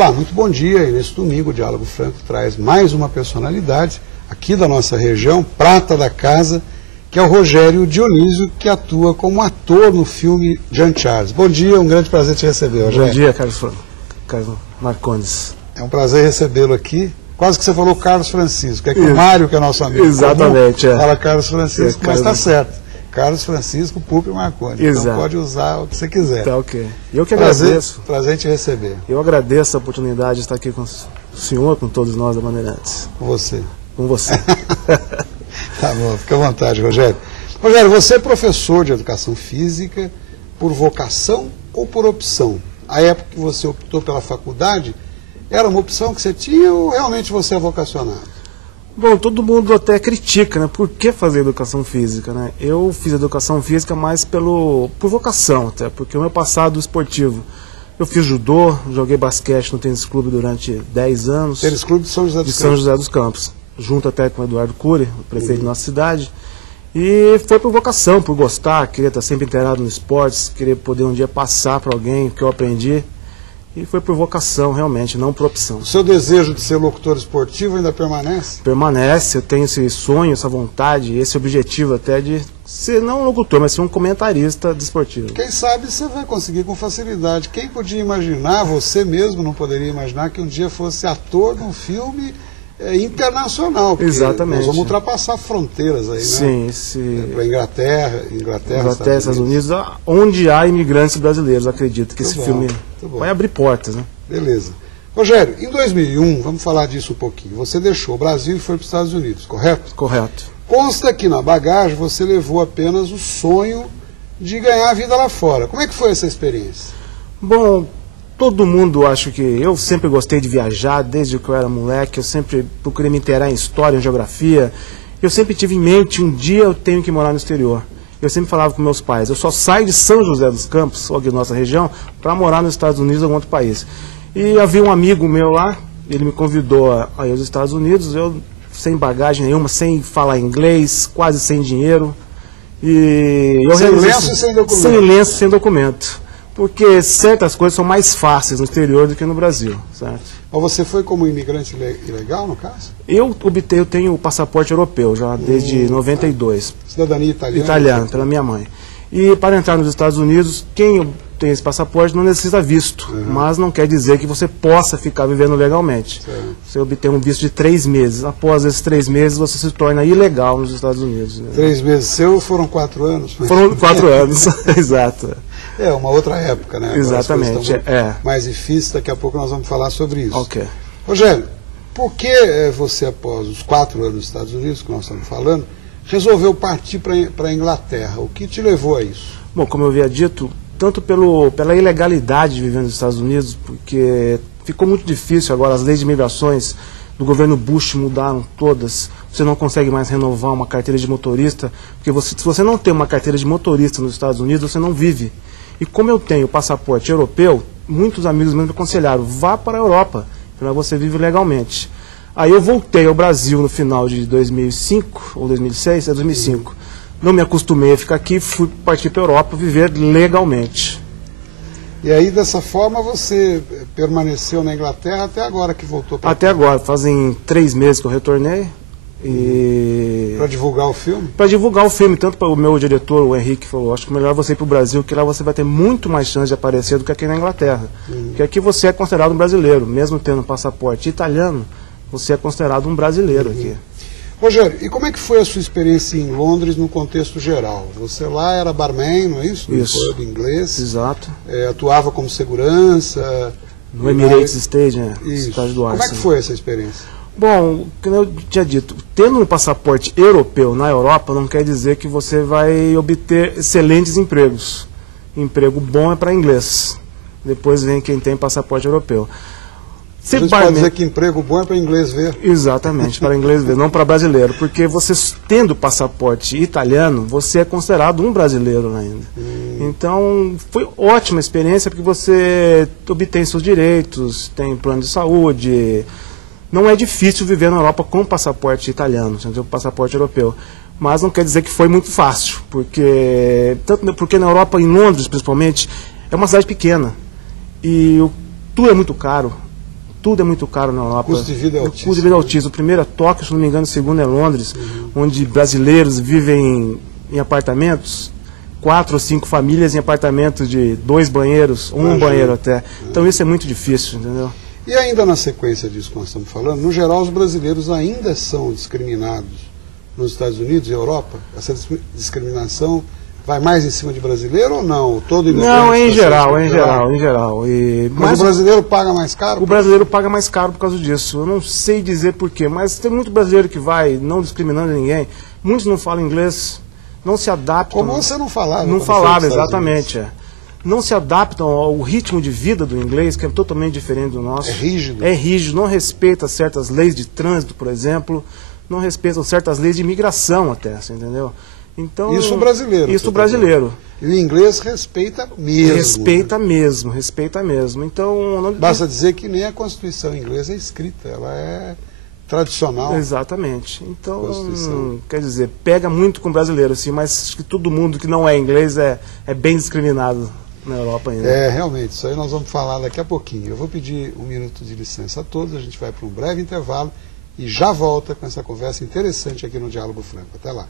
Olá, muito bom dia. E nesse domingo o Diálogo Franco traz mais uma personalidade aqui da nossa região, prata da casa, que é o Rogério Dionísio, que atua como ator no filme Jean Charles. Bom dia, um grande prazer te receber, Rogério. Bom dia, Carlos Marcondes. É um prazer recebê-lo aqui. Quase que você falou Carlos Francisco, é que o Mário, que é nosso amigo, exatamente, fala Carlos Francisco, mas está Carlos... certo. Carlos Francisco Pupi Marcondes. Exato. Então pode usar o que você quiser. Tá ok. Eu que agradeço. Prazer te receber. Eu agradeço a oportunidade de estar aqui com o senhor, com todos nós da Bandeirantes. Com você. Com você. Tá bom, fica à vontade, Rogério. Rogério, você é professor de educação física por vocação ou por opção? A época que você optou pela faculdade, era uma opção que você tinha ou realmente você é vocacionado? Bom, todo mundo até critica, né? Por que fazer educação física, né? Eu fiz educação física mais por vocação, até, porque o meu passado esportivo. Eu fiz judô, joguei basquete no tênis clube durante 10 anos. Tênis clube de São José dos Campos. De São José dos Campos, junto até com o Eduardo Cury, o prefeito da nossa cidade. E foi por vocação, por gostar, querer estar sempre inteirado no esportes, querer poder um dia passar para alguém o que eu aprendi. E foi por vocação, realmente, não por opção. O seu desejo de ser locutor esportivo ainda permanece? Permanece, eu tenho esse sonho, essa vontade, esse objetivo até de ser, não um locutor, mas ser um comentarista desportivo. Quem sabe você vai conseguir com facilidade. Quem podia imaginar, você mesmo não poderia imaginar, que um dia fosse ator num filme internacional. Exatamente. Nós vamos ultrapassar fronteiras aí, né? Sim, para Inglaterra, Estados Unidos, onde há imigrantes brasileiros, acredito que esse filme vai abrir portas, né? Beleza. Rogério, em 2001, vamos falar disso um pouquinho, você deixou o Brasil e foi para os Estados Unidos, correto? Correto. Consta que na bagagem você levou apenas o sonho de ganhar a vida lá fora. Como é que foi essa experiência? Bom, todo mundo, acho que eu sempre gostei de viajar, desde que eu era moleque, eu sempre procurei me inteirar em história, em geografia. Eu sempre tive em mente, um dia eu tenho que morar no exterior. Eu sempre falava com meus pais, eu só saio de São José dos Campos, ou aqui da nossa região, para morar nos Estados Unidos ou em outro país. E havia um amigo meu lá, ele me convidou a ir aos Estados Unidos, eu sem bagagem nenhuma, sem falar inglês, quase sem dinheiro. E eu sem lenço e sem documento. Sem lenço e sem documento. Porque certas coisas são mais fáceis no exterior do que no Brasil, certo? Mas você foi como imigrante ilegal, no caso? Eu tenho o passaporte europeu já desde 92. Cidadania italiana? Italiana, pela minha mãe. E para entrar nos Estados Unidos, quem tem esse passaporte não necessita visto, mas não quer dizer que você possa ficar vivendo legalmente. Certo. Você obtém um visto de 3 meses. Após esses 3 meses, você se torna ilegal nos Estados Unidos. Né? 3 meses seu foram 4 anos? Foram 4 anos, exato. É uma outra época, né? Exatamente, mais difícil, daqui a pouco nós vamos falar sobre isso. Ok. Rogério, por que você, após os 4 anos nos Estados Unidos, que nós estamos falando, resolveu partir para a Inglaterra? O que te levou a isso? Bom, como eu havia dito, tanto pela ilegalidade de viver nos Estados Unidos, porque ficou muito difícil agora, as leis de imigrações do governo Bush mudaram todas, você não consegue mais renovar uma carteira de motorista, porque se você não tem uma carteira de motorista nos Estados Unidos, você não vive. E como eu tenho passaporte europeu, muitos amigos meus me aconselharam, vá para a Europa, para você vive legalmente. Aí eu voltei ao Brasil no final de 2005, ou 2006, 2005. Não me acostumei a ficar aqui, fui partir para a Europa viver legalmente. E aí, dessa forma, você permaneceu na Inglaterra até agora que voltou para Até agora, fazem 3 meses que eu retornei. Para divulgar o filme? Para divulgar o filme, tanto para o meu diretor, o Henrique, falou, acho que melhor você ir para o Brasil, que lá você vai ter muito mais chance de aparecer do que aqui na Inglaterra. Porque aqui você é considerado um brasileiro, mesmo tendo um passaporte italiano, você é considerado um brasileiro aqui. Rogério, e como é que foi a sua experiência em Londres no contexto geral? Você lá era barman, não é isso? Isso. No pub inglês. Exato. Atuava como segurança. No Emirates Stage, né? Isso. Estádio do Arsenal. Como é que foi essa experiência? Bom, como eu tinha dito, tendo um passaporte europeu na Europa não quer dizer que você vai obter excelentes empregos. Emprego bom é para inglês. Depois vem quem tem passaporte europeu. A gente pode dizer que emprego bom é para inglês ver. Exatamente, para inglês ver, não para brasileiro. Porque você tendo passaporte italiano, você é considerado um brasileiro ainda. Então, foi ótima experiência porque você obtém seus direitos, tem plano de saúde. Não é difícil viver na Europa com passaporte italiano, com passaporte europeu. Mas não quer dizer que foi muito fácil, porque na Europa, em Londres principalmente, é uma cidade pequena. E tudo é muito caro. Tudo é muito caro na Europa. O custo de vida é altíssimo. O custo de vida é altíssimo. O primeiro é Tóquio, se não me engano, o segundo é Londres, onde brasileiros vivem em apartamentos, 4 ou 5 famílias em apartamentos de 2 banheiros, um banheiro até. Então isso é muito difícil, entendeu? E ainda na sequência disso que nós estamos falando, no geral os brasileiros ainda são discriminados nos Estados Unidos e Europa? Essa discriminação vai mais em cima de brasileiro ou não? Não, em geral. Mas o brasileiro paga mais caro? O brasileiro paga mais caro por causa disso. Eu não sei dizer porquê, mas tem muito brasileiro que vai não discriminando ninguém. Muitos não falam inglês, não se adaptam. Como você não falava? Não falava, exatamente. Não se adaptam ao ritmo de vida do inglês, que é totalmente diferente do nosso. É rígido? É rígido, não respeita certas leis de trânsito, por exemplo, não respeitam certas leis de imigração até, você entendeu? Então, isso brasileiro. Isso brasileiro. E o inglês respeita mesmo. Respeita mesmo. Então, não... Basta dizer que nem a Constituição inglesa é escrita, ela é tradicional. Exatamente. Então, quer dizer, pega muito com o brasileiro, assim, mas acho que todo mundo que não é inglês é bem discriminado na Europa ainda. É, realmente, isso aí nós vamos falar daqui a pouquinho. Eu vou pedir um minuto de licença a todos, a gente vai para um breve intervalo e já volta com essa conversa interessante aqui no Diálogo Franco. Até lá.